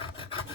음.